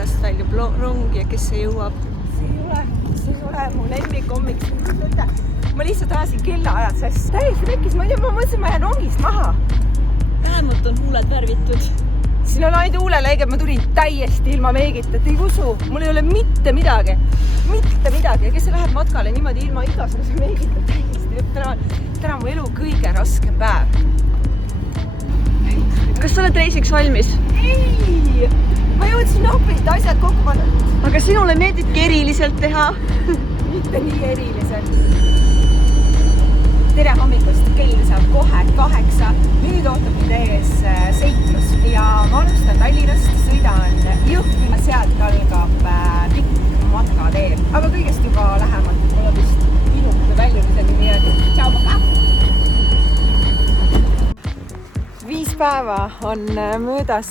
pärast väljub rong ja kes see jõuab? See ei ole mu lemmikommik. Ma lihtsalt ajasin kellaajad, sest täiesti tekkis, ma mõtlesin, ma jään rongist maha. Vähemalt on huuled värvitud. Siin on ainult huuleleige, ma tulin täiesti ilma meegita, et ei usu, mul ei ole mitte midagi. Ja kes läheb matkale niimoodi ilma igasuguse meegita täiesti. Täna on mu elu kõige raskem päev. Kas sa oled reisiks valmis? Ei! Ma jõudsin napilt asjad kokku panna. Aga sinule meeldibki eriliselt teha? Mitte nii eriliselt. Tere hommikust, kell saab kohe 8. Nüüd ootab mind ees seiklus ja ma alustan Tallinnast, sõidan Jõhvi, sealt algab pikk matka teel. Aga kõigest juba lähemalt, mul on vist minuti väljumiseni, nii et tšau paka! 5 päeva on möödas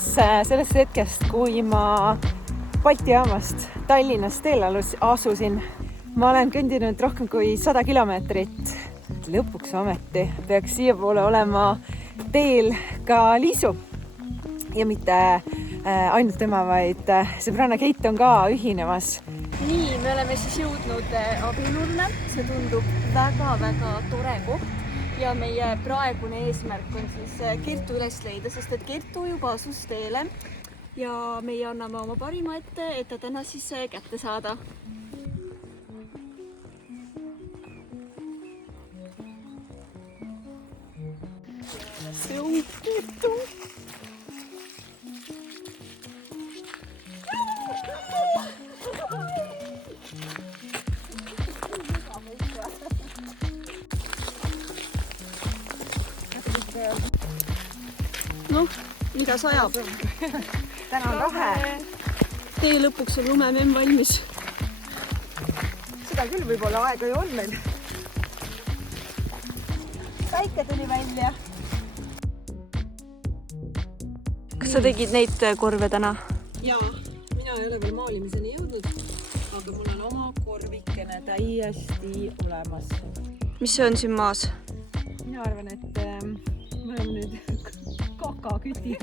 sellest hetkest, kui ma Balti jaamast Tallinnast teele asusin. Ma olen kõndinud rohkem kui 100 kilomeetrit. Lõpuks ometi peaks siia poole olema teel ka Liisu. Ja mitte ainult tema, vaid sõbranna Keit on ka ühinemas. Nii, me oleme siis jõudnud abielurne. See tundub väga-väga tore koht. Ja meie praegune eesmärk on siis Kertu üles leida, sest et Kertu juba asus teele ja meie anname oma parima ette, et ta täna siis kätte saada. See on Kertu. Noh, mida sajab? Täna on rahe. Tee lõpuks on lumememm valmis. Seda küll võib-olla aega ju on meil. Päike tuli välja. Kas sa tegid neid korve täna? Jaa, mina ei ole veel maalimiseni jõudnud, aga mul on oma korvikene täiesti olemas. Mis see on siin maas? Mina arvan, et me oleme nüüd kakakütid.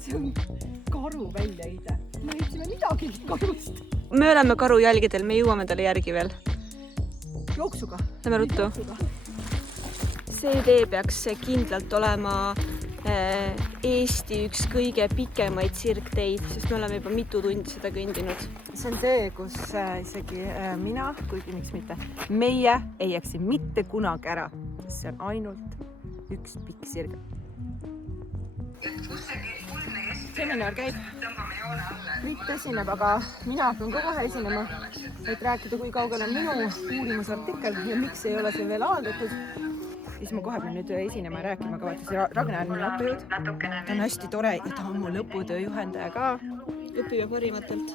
See on karu väljaide. Me ütleme midagi karust. Me oleme karu jälgedel, me jõuame talle järgi veel. Jooksuga. Lähme ruttu. See tee peaks kindlalt olema Eesti üks kõige pikemaid sirgteid, sest me oleme juba mitu tundi seda kõndinud. See on tee, kus isegi mina, kuigi miks mitte, meie ei jääksi mitte kunagi ära. See on ainult üks pikk sirg. Seminar käib. Ritt esineb, aga mina hakkan ka kohe esinema, et rääkida, kui kaugel on minu uurimusartikkel ja miks ei ole see veel avaldatud. Siis ma kohe pean nüüd esinema ja rääkima ka. Ragnar on minu õppejõud. Ta on hästi tore ja ta on mu lõputöö juhendaja ka. Õpime parimatelt.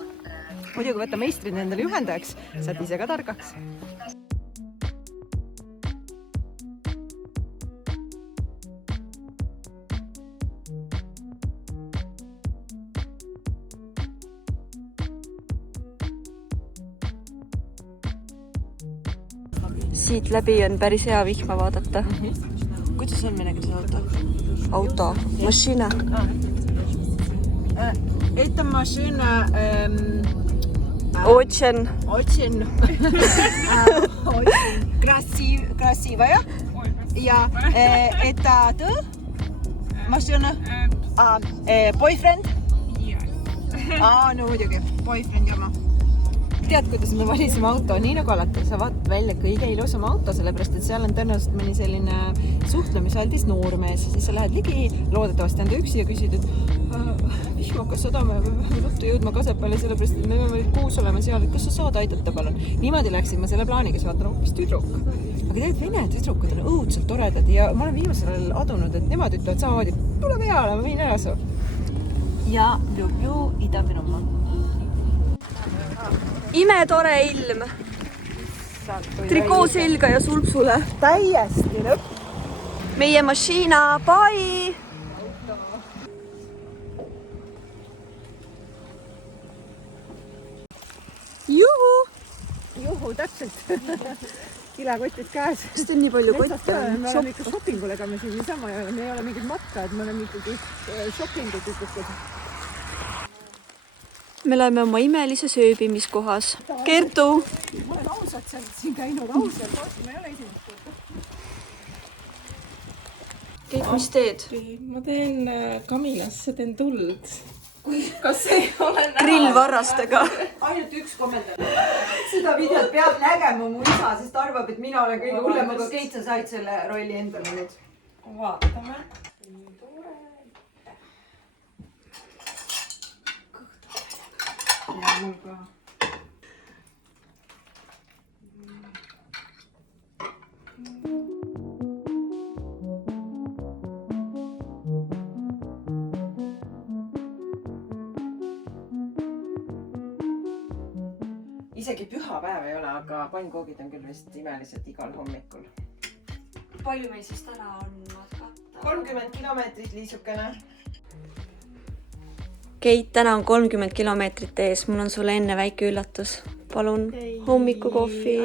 Muidu kui võtta meistrid endale juhendajaks, saad ise ka targaks. Siit läbi on päris hea vihma vaadata. Kuidas on minegi auto? Auto, mašina. Это машина Очень красивая. Ja это машина boyfriend? No muidugi, boyfriend jama. Tead, kuidas me valisime auto? Nii nagu alati, sa vaatad välja kõige ilusam auto, sellepärast, et seal on tõenäoliselt mõni selline suhtlemisaldis noormees. Siis sa lähed ligi, loodetavasti enda üksi ja küsid, et vihmakas sadame, me peame ruttu jõudma Kasepäli, sellepärast, et me peame koos olema seal, et kas sa saad aidata palun. Niimoodi läksin ma selle plaaniga, sa vaatan hoopis tüdruk. Aga tead, vene tüdrukud on õudselt toredad ja ma olen viimasel adunud, et nemad ütlevad samamoodi, tule peale, ma viin ära su. Ja Ljublju Ida-Virumaa. Imetore ilm. Trikoo selga ja sulpsule. Täiesti lõpp. Meie mašina, bye! Juhu, täpselt. Kilekotid käes. Kas teil nii palju kotte on? Me oleme ikka shoppingul, ega me siin niisama ei ole. Me ei ole mingid matkad, me oleme ikkagi shoppingud ütlesed. me oleme oma imelises ööbimiskohas. Kertu! Ma olen ausalt seal siin käinud, ausalt, ma ei ole esimest korda. Keit, mis teed? Ma teen kamilasse, teen tuld. Kas ei ole näha? Grillvarrastega. Ainult üks kommentaar. Seda videot peab nägema mu isa, sest arvab, et mina olen kõige hullem, aga Keit, sa said selle rolli endale nüüd. Vaatame. Ja mul ka. Isegi pühapäev ei ole, aga pannkoogid on küll vist imelised igal hommikul. Palju meil siis täna on matkata? 30 kilomeetrit liisukene. Keit, täna on 30 kilomeetrit ees. Mul on sulle enne väike üllatus. Palun hommikukohvi.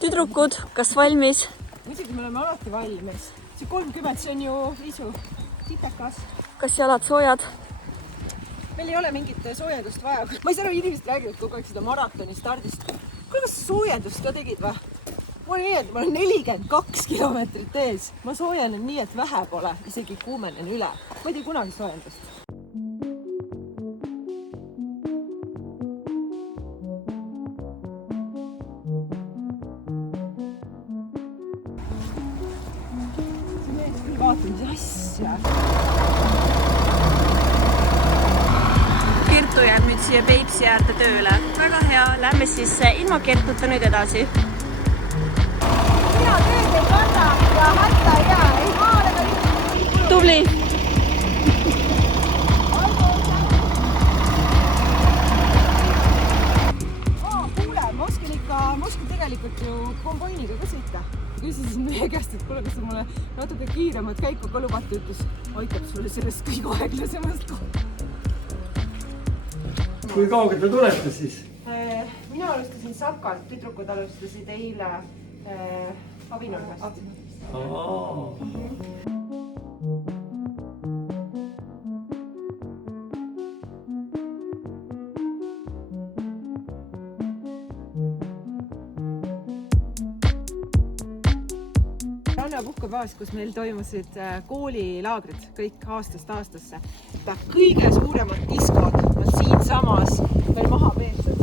Tüdrukud, kas valmis? Muidugi me oleme alati valmis. See 30, see on ju liisu titekas. Kas jalad soojad? Meil ei ole mingit soojendust vaja. Ma ei saa aru, inimesed räägivad kogu aeg seda maratoni stardist. Kuule, kas soojendust ka tegid või? Ma olen nii, et ma olen 42 kilomeetrit ees. Ma soojenen nii, et vähe pole. Isegi kuumenen üle. Ma ei tee kunagi soojendust. See mees küll vaata, mis asja. Kertu jääb nüüd siia Peipsi äärde tööle. Väga hea, lähme siis ilma Kertuta nüüd edasi. Mina tööd ei kanna ja hätta ei jää. Ei maale ka nüüd. Tubli! Kuule, ma oskan tegelikult ju komboiniga ka sõita. Küsisin meie käest, et kuule, kas sa mulle natuke kiiremat käiku ka lubate, ütles, aitab sulle sellest kõige aeglasemast kohta. Kui kaugel te tulete siis? Mina alustasin Sakalt, tüdrukud alustasid eile Avinurmest. Ranna puhkebaas, kus meil toimusid koolilaagrid kõik aastast aastasse. Kõige suuremad diskod on siinsamas veel maha peetud.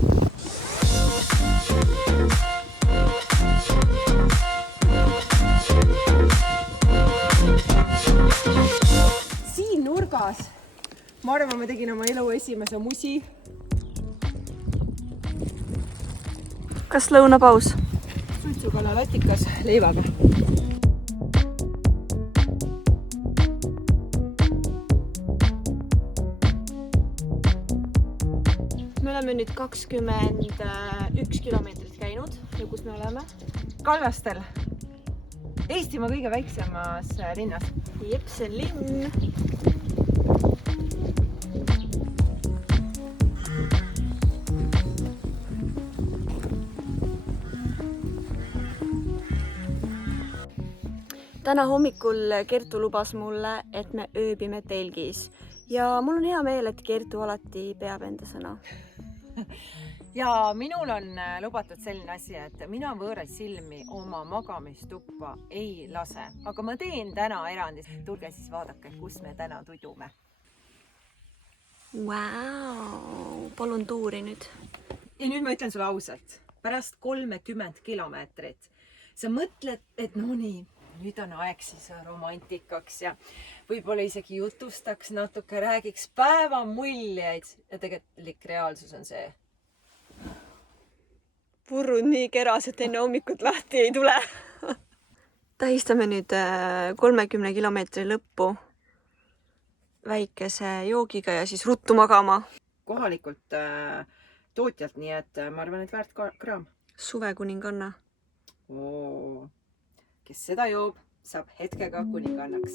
Siin nurgas, ma arvan, ma tegin oma elu esimese musi. Kas lõunapaus? Suitsukala latikas leivaga. Me oleme nüüd 21 kilomeetrit käinud ja kus me oleme? Kallastel. Eestimaa kõige väiksemas linnas. Jep, see on linn. Täna hommikul Kertu lubas mulle, et me ööbime telgis. Ja mul on hea meel, et Kertu alati peab enda sõna. Ja minul on lubatud selline asi, et mina võõraid silmi oma magamistuppa ei lase. Aga ma teen täna erandi. Tulge siis vaadake, kus me täna tudume. Wow, palun tuuri nüüd. Ja nüüd ma ütlen sulle ausalt. Pärast 30 kilomeetrit sa mõtled, et no nii, nüüd on aeg siis romantikaks ja võib-olla isegi jutustaks natuke, räägiks päeva muljeid ja tegelik reaalsus on see. Purrud nii keras, et enne hommikut lahti ei tule. Tähistame nüüd 30 kilomeetri lõppu väikese joogiga ja siis ruttu magama. Kohalikult tootjalt, nii et ma arvan, et väärt kraam. Suvekuninganna. Kes seda joob, saab hetkega kuningannaks.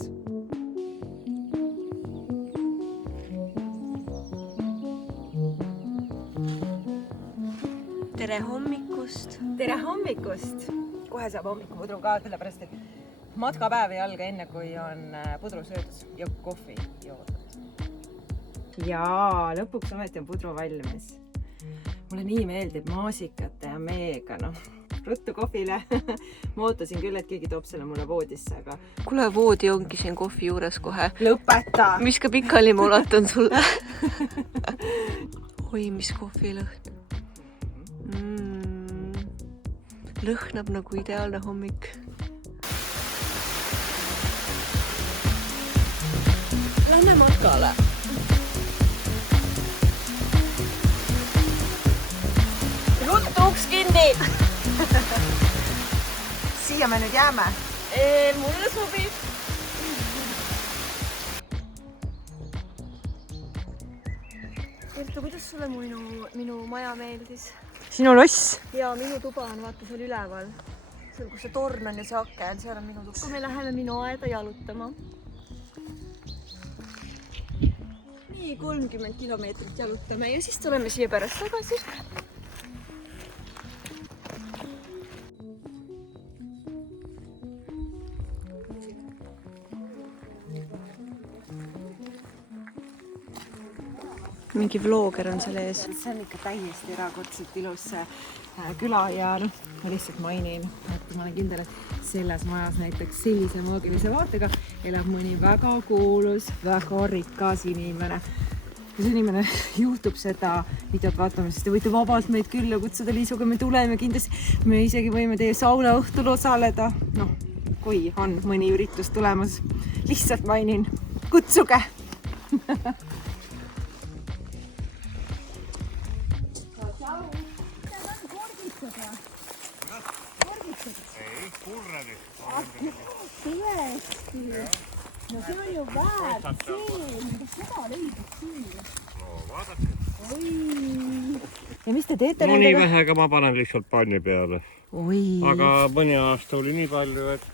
Tere hommikust! Tere hommikust! Kohe saab hommikupudru ka, sellepärast et matkapäev ei alga enne, kui on pudru söödus ja kohvi joodud. Jaa, lõpuks ometi on pudru valmis. Mulle nii meeldib maasikate ja meega, noh. Ruttu kohvile. Ma ootasin küll, et keegi toob selle mulle voodisse, aga... Kuule, voodi ongi siin kohvi juures kohe. Lõpeta! Mis ka pikali ma ulatan sulle. Oi, mis kohvilõhn. Lõhnab nagu ideaalne hommik. Lähme matkale. Ruttu uks kinni! Siia me nüüd jääme. Mulle sobib. Kertu, kuidas sulle minu maja meeldis? Sinu loss. Ja minu tuba on vaata seal üleval. Seal, kus see torn on ja see aken, seal on minu tuba. Kui me läheme minu aeda jalutama. Nii 30 kilomeetrit jalutame ja siis tuleme siia pärast tagasi. Mingi vlooger on seal ees. See on ikka täiesti erakordselt ilus küla ja noh, ma lihtsalt mainin, et ma olen kindel, et selles majas näiteks sellise maagilise vaatega elab mõni väga kuulus, väga rikas inimene. Kui see inimene juhtub seda videot vaatama, siis te võite vabalt meid külla kutsuda Liisuga, me tuleme kindlasti. Me isegi võime teie sauna õhtul osaleda. Noh, kui on mõni üritus tulemas, lihtsalt mainin, kutsuge! Ei, kurrani. Tõesti. No see on ju väärt siin. Kas seda leidib siin? No vaadake. Oi. Ja mis te teete No nii vähega ma panen lihtsalt panni peale. Oi. Aga mõni aasta oli nii palju, et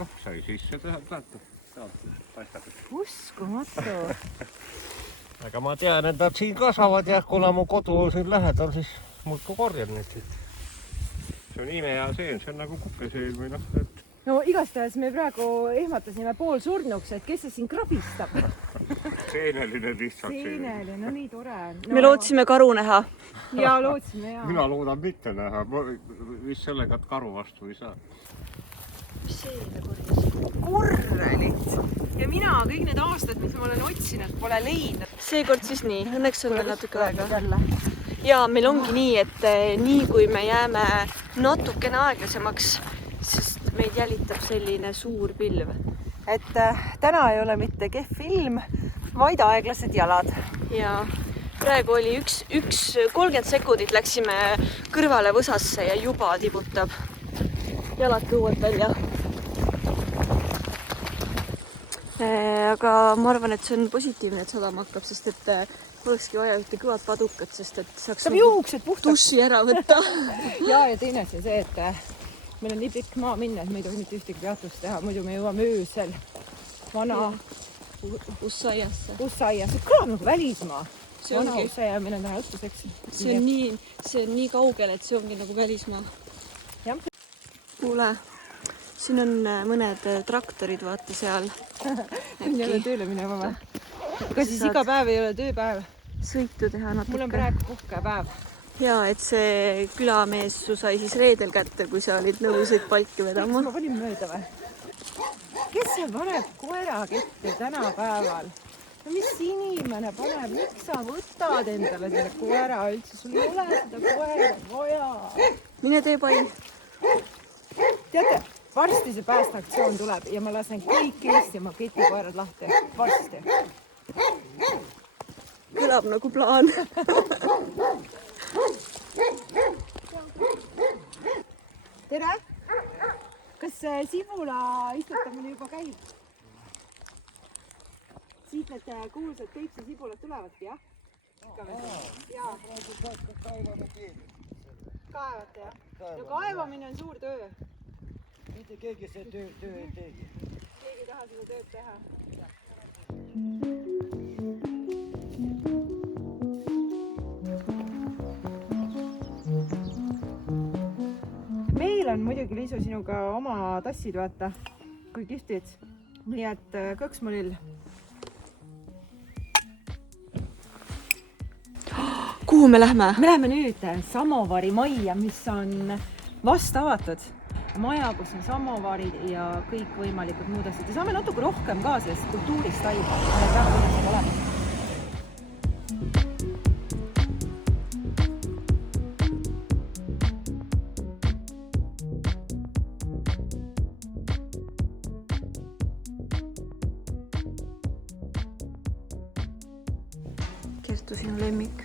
noh, sai sisse teha. Uskumatu. Aga ma tean, et nad siin kasvavad ja kuna mu kodu on siin lähedal, siis muudku korjan neid siit. See on ime ja seen, see on nagu kukeseen või noh, et... No igastahes me praegu ehmatasime pool surnuks, et kes see siin krabistab? Seeneline lihtsalt. Seeneline, no nii tore. No, Me lootsime karu näha. Ja lootsime, jaa. Mina loodan mitte näha, vist sellega, et karu vastu ei saa. Mis seene korjas? Kurrelit. Ja mina kõik need aastad, mis ma olen otsinud, pole leidnud. Seekord siis nii. Õnneks on veel natuke aega. Ja meil ongi nii, et nii kui me jääme natukene aeglasemaks, sest meid jälitab selline suur pilv. Et täna ei ole mitte kehv film, vaid aeglased jalad. Ja praegu oli 30 sekundit läksime kõrvale võsasse ja juba tibutab jalad kõuelt välja. Aga ma arvan, et see on positiivne, et sadama hakkab, sest et olekski vaja ühte kõvat padukat, sest et saaks juuksed puhtaks duši ära võtta. ja teine asi see, et meil on nii pikk maa minna, et me ei tohi mitte ühtegi peatust teha, muidu me jõuame öösel vana Ussaiasse. See kõlab nagu välismaa. See vana ongi. Ussa ja meil on täna õhtuseks. See on nii kaugel, et see ongi nagu välismaa. Jah. Kuule, siin on mõned traktorid, vaata seal. Ei ole tööle minema või? Aga siis iga päev ei ole tööpäev. Sõitu teha natuke. Mul on praegu puhkepäev. Ja, et see külamees su sai siis reedel kätte, kui sa olid nõusid palki vedama. Ma panin mööda või? Kes see paneb koera kette tänapäeval? No mis inimene paneb? Miks sa võtad endale selle koera üldse? Sul ei ole seda koera vaja. Mine tee pai. Teate, varsti see päästeaktsioon tuleb ja ma lasen kõik Eestimaa ketikoerad lahti. Varsti. Kõlab nagu plaan. Tere! Kas sibula istutamine juba käib? Siit need kuulsad Peipsi sibulad tulevadki, jah? Jaa. Kaevate, jah? No kaevamine on suur töö. Mitte keegi see töö ei teegi. Keegi ei taha seda tööd teha. Meil on muidugi, Liisu, sinuga oma tassid, vaata, kui kihvtid. Nii et kõks mu lill. kuhu me lähme? Me läheme nüüd Samovari majja, mis on vast avatud. Maja, kus on samovarid ja kõikvõimalikud muud asjad. Ja saame natuke rohkem ka sellest kultuurist aida. Need väga põnevad olemas. Kertu, sinu lemmik.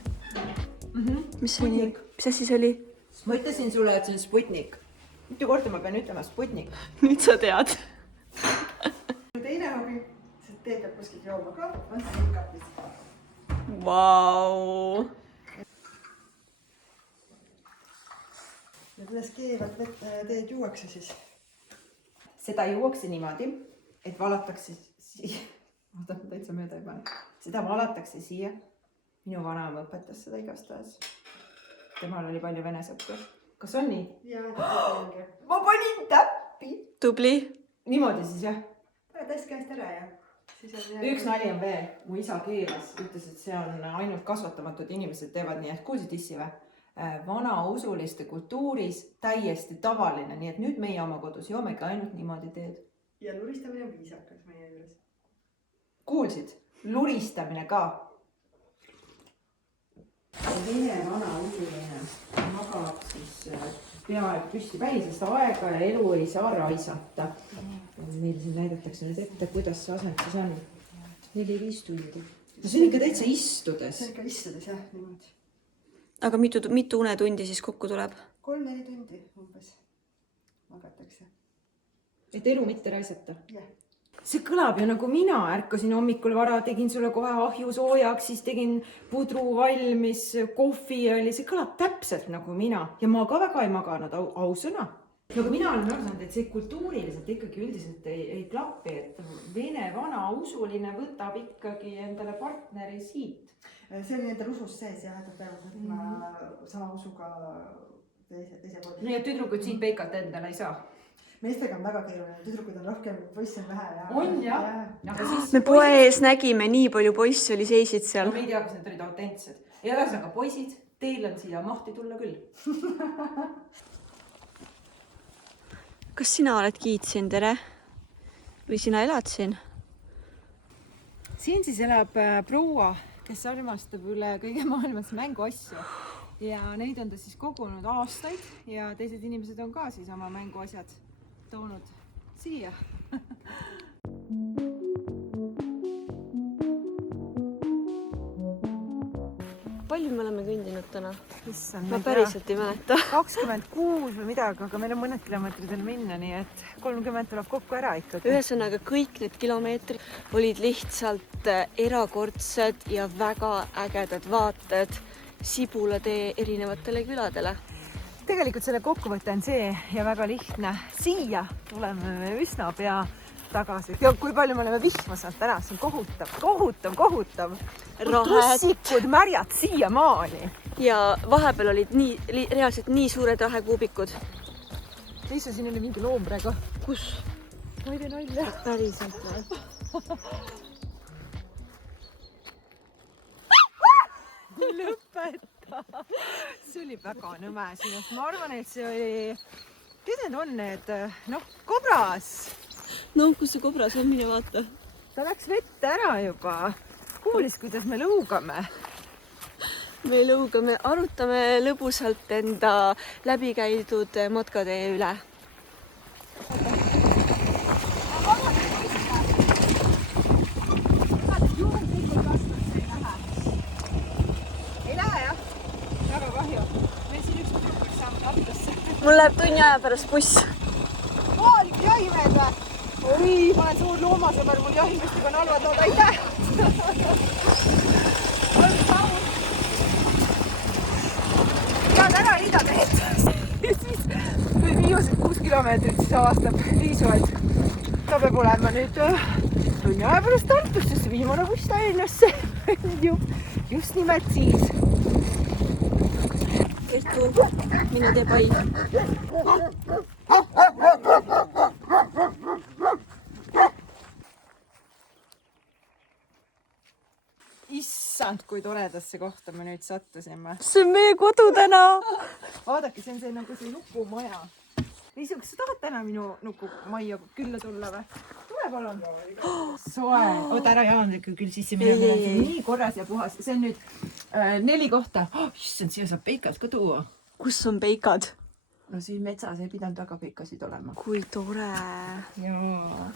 Mis Sputnik. Mis asi see oli? Ma ütlesin sulle, et see on Sputnik. Mitu korda ma pean ütlema Sputnik. Nüüd sa tead. Teine hobi, see tee peab kuskilt jooma ka, on sinkapis. Vau! Ja kuidas keevad teed juuakse siis? Seda juuakse niimoodi, et valatakse siia. Oota, täitsa mööda ei pane. Seda valatakse siia. Minu vanaema õpetas seda igastahes. Temal oli palju vene sõpru. Kas on nii? Jaa, Ma panin täppi. Tubli. Niimoodi siis jah. täis käest ära ja siis on Üks nali on veel. Mu isa keelas, ütles, et see on ainult kasvatamatud inimesed teevad nii, et kuulsid issi või? Vanausuliste kultuuris täiesti tavaline, nii et nüüd meie oma kodus joomegi ainult niimoodi teed. Ja luristamine on viisakas meie juures. Kuulsid? Luristamine ka. Vene vanausuline magab siis peaaegu püsti päi, sest aega ja elu ei saa raisata. Meile siin näidatakse nüüd ette, kuidas see asend siis on. 4-5 tundi. No see on ikka täitsa istudes. See on ikka istudes jah, niimoodi. Aga mitu unetundi siis kokku tuleb? 3-4 tundi umbes magatakse. Et elu mitte raisata. Jah. See kõlab ju nagu mina ärkasin hommikul vara, tegin sulle kohe ahju soojaks, siis tegin pudru valmis, kohvi oli, see kõlab täpselt nagu mina. Ja ma ka väga ei maganud, ausõna. Aga mina olen aru saanud, et see kultuuriliselt ikkagi üldiselt ei klappi, et vene vanausuline võtab ikkagi endale partneri siit. See oli endal usus sees jah, et peavad võtma sama usuga teise poole. Nii et tüdrukud siit peikalt endale ei saa. Meestega on väga keeruline, tüdrukud on rohkem, poisse on vähe. Ja... On jah. Me poe ees nägime, nii palju poisse oli seisid seal. No me ei tea, kas need olid autentsed. Ja ühesõnaga poisid, teil on siia mahti tulla küll. Kas sina oled Kiitsin, tere? Või sina elad siin? Siin siis elab proua, kes armastab üle kõige maailmas mänguasju. Ja neid on ta siis kogunud aastaid ja teised inimesed on ka siis oma mänguasjad toonud siia. Palju me oleme kõndinud täna? Issand, Ma päriselt ei mäleta. 26 või midagi, aga meil on mõned kilomeetrid veel minna, nii et 30 tuleb kokku ära ikkagi. Ühesõnaga kõik need kilomeetrid olid lihtsalt erakordsed ja väga ägedad vaated Sibulatee erinevatele küladele. Tegelikult selle kokkuvõte on see ja väga lihtne. Siia tuleme me üsna pea tagasi. Ja kui palju me oleme vihma saanud täna, see on kohutav. Tussikud märjad siia maani. Ja vahepeal olid reaalselt nii suured rahekuubikud. Liisa, siin oli mingi loom praegu. Kus? Ma ei tee nalja. Päriselt või? Lõpeta. See oli väga nõme sinust. Ma arvan, et see oli... Kes need on need? Noh, kobras. No, kus see kobras on, mine vaata. Ta läks vette ära juba. Kuulis, kuidas me lõugame. Me lõugame, arutame lõbusalt enda läbikäidud matkatee üle. Mul läheb tunni aja pärast buss. Kohalik jahimehed või? Oi, ma olen suur loomasõber, mul jahimestega on halvad lood, aitäh! Pead ära liidad, et siis viimased 6 kilomeetrit siis avastab Liisu, et ta peab olema nüüd tunni aja pärast Tartus, sest viimane buss Tallinnasse just nimelt siis. Kertu, mine tee pai. issand, kui toredasse kohta me nüüd sattusime. see on meie kodu täna. Vaadake, see on see nagu see nukumaja. Liisu, kas sa tahad täna minu nukumajja külla tulla või? Tule palun. Soe. Oota ära Jaan, küll sisse minema. Nii korras ja puhas. See on nüüd 4 kohta. Issand, siia saab peikad ka tuua. kus on peikad? No siin metsas ei pidanud väga peikasid olema. kui tore. Jaa.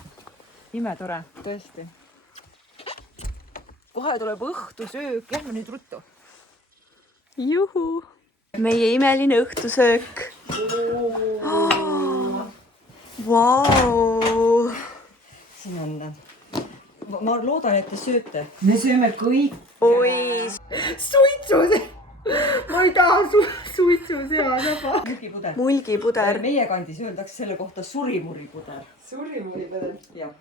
Imetore, tõesti. Kohe tuleb õhtusöök. Lähme nüüd ruttu. Juhu. meie imeline õhtusöök. Vau. Siin on. Ma loodan, et te sööte. Me sööme kõik. oi. Suitsu. Ma ei taha suitsu seada. Mulgipuder. mulgipuder. Meie kandis öeldakse selle kohta surimuripuder. Surimuripuder? Jah.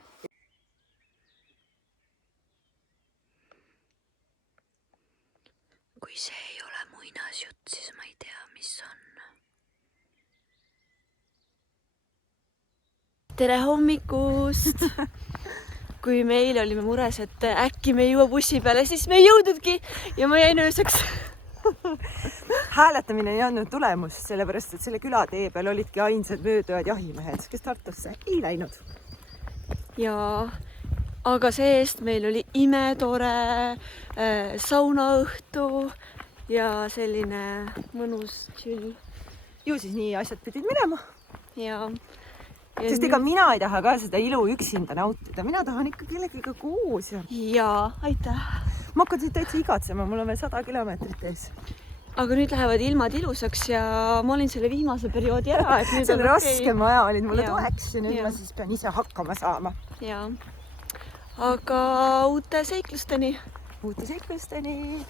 kui see ei ole muinasjutt, siis ma ei tea, mis on. tere hommikust! kui me eile olime mures, et äkki me ei jõua bussi peale, siis me ei jõudnudki ja ma jäin ööseks. Hääletamine ei andnud tulemust, sellepärast et selle külatee peal olidki ainsad mööduvad jahimehed, kes Tartusse ei läinud. ja aga see-eest meil oli imetore saunaõhtu ja selline mõnus chill. Ju siis nii asjad pidid minema. Ja Sest ega mina ei taha ka seda ilu üksinda nautida. Mina tahan ikka kellegiga koos. Jaa, aitäh. Ma hakkan siit täitsa igatsema, mul on veel 100 kilomeetrit ees. Aga nüüd lähevad ilmad ilusaks ja ma olin selle viimase perioodi ära. Et nüüd selle raskem aja olid mulle toeks ja nüüd Ja. ma siis pean ise hakkama saama. Jaa. Aga uute seiklusteni. Uute seiklusteni.